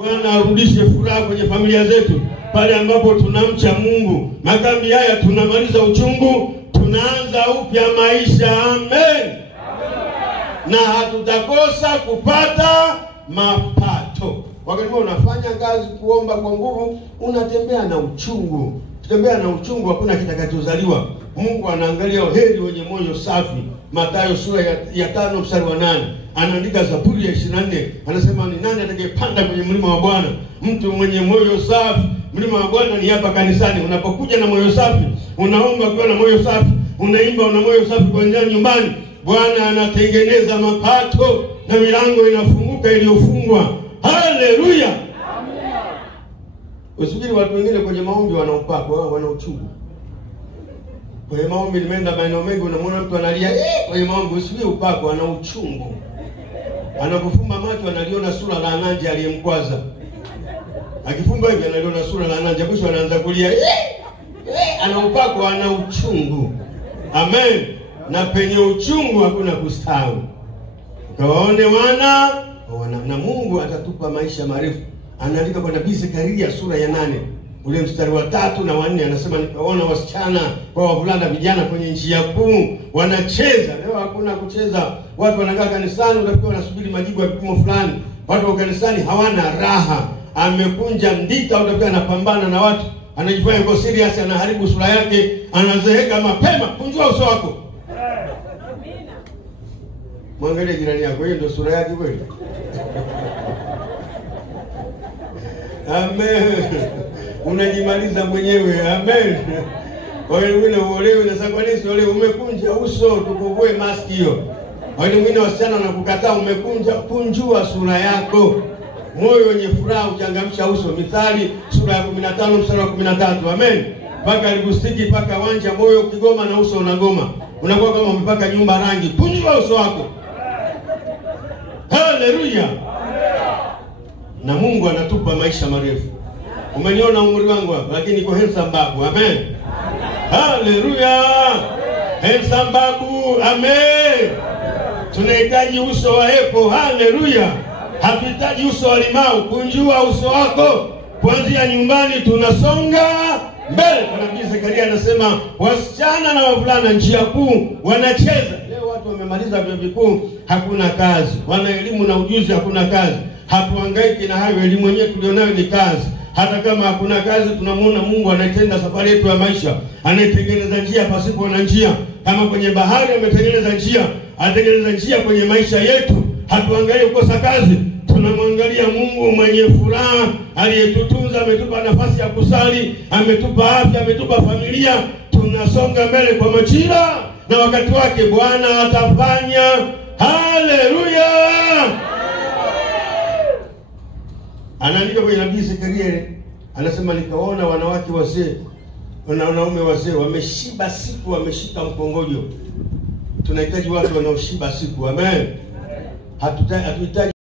Bwana arudishe furaha kwenye familia zetu pale ambapo tunamcha Mungu. Makambi haya tunamaliza uchungu, tunaanza upya maisha. Amen. Na hatutakosa kupata mapato. Wakati unafanya kazi kuomba kwa nguvu, unatembea na uchungu. Kutembea na uchungu hakuna kitakachozaliwa. Mungu anaangalia heri wenye moyo safi. Mathayo sura ya 5 mstari wa 8. Anaandika Zaburi ya 24. Anasema ni nani atakayepanda kwenye mlima wa Bwana? Mtu mwenye moyo safi. Mlima wa Bwana ni hapa kanisani. Unapokuja na moyo safi, unaomba ukiwa na moyo safi, unaimba una moyo safi kwa nyumbani, Bwana anatengeneza mapato na milango inafunguka iliyofungwa. Haleluya. Amen. Usijiri watu wengine kwenye maombi wanaopako, wao wana uchungu. Kwenye maombi nimeenda maeneo mengi, unamwona mtu analia kwenye maombi, usijiri upako, ana uchungu. Anapofumba macho analiona sura la Ananje aliyemkwaza. Akifumba hivi analiona sura la Ananje, mwisho anaanza kulia ana upako, ana uchungu. Amen. Na penye uchungu hakuna kustawi. Kawaone wana na Mungu atatupa maisha marefu. Anaandika kwa Nabii Zekaria sura ya 8 ule mstari wa 3 na 4, anasema nikaona wasichana kwa wavulana vijana kwenye nchi ya kuu wanacheza. Leo hakuna kucheza. Watu wanakaa kanisani, utafikiri wanasubiri majibu ya vipimo fulani. Watu wa kanisani hawana raha. Amekunja ndika, utafikiri anapambana na watu. Anajifanya yuko serious, anaharibu sura yake, anazeeka mapema. Kunjua uso wako. Mwangalie jirani yako, hiyo ndio sura yake kweli? Amen. Unajimaliza mwenyewe. Amen. Wewe uolewe na sababu nini uolewe? Umekunja uso, tukuvue maski hiyo. Wale wengine wasichana wanakukataa, umekunja, kunjua sura yako. Moyo wenye furaha uchangamsha uso. Mithali sura ya 15 mstari wa 13. Amen. Paka lipstiki, paka wanja, moyo ukigoma na uso unagoma. Unakuwa kama umepaka nyumba rangi. Kunjua uso wako. Haleluya. Na Mungu anatupa maisha marefu. Umeniona umri wangu hapa, lakini niko handsome babu. Amen. Haleluya. Handsome babu. Amen. Tunahitaji uso wa Epo. Haleluya. Hatuhitaji uso wa limau. Kunjua uso wako. Kuanzia nyumbani tunasonga mbele. Nabii Zekaria anasema wasichana na wavulana nchi ya kuu wanacheza. Leo watu wamemaliza vyuo vikuu, hakuna kazi. Wana elimu na ujuzi, hakuna kazi. Hatuhangaiki na hayo, elimu yenyewe tulionayo ni kazi. Hata kama hakuna kazi, tunamuona Mungu anaitenda safari yetu ya maisha. Anaitengeneza njia pasipo na njia. Kama kwenye bahari ametengeneza njia, atengeneza njia kwenye maisha yetu. Hatuangalie kukosa kazi, tunamwangalia Mungu mwenye furaha aliyetutunza, ametupa nafasi ya kusali, ametupa afya, ametupa familia. Tunasonga mbele kwa majira na wakati wake Bwana atafanya. Haleluya. Anaandika kwenye Nabii Zekaria, anasema nikaona wanawake wazee na wanaume wazee wameshiba siku, wameshika mkongojo. Tunahitaji watu wanaoshiba siku. Amen. Hatuhitaji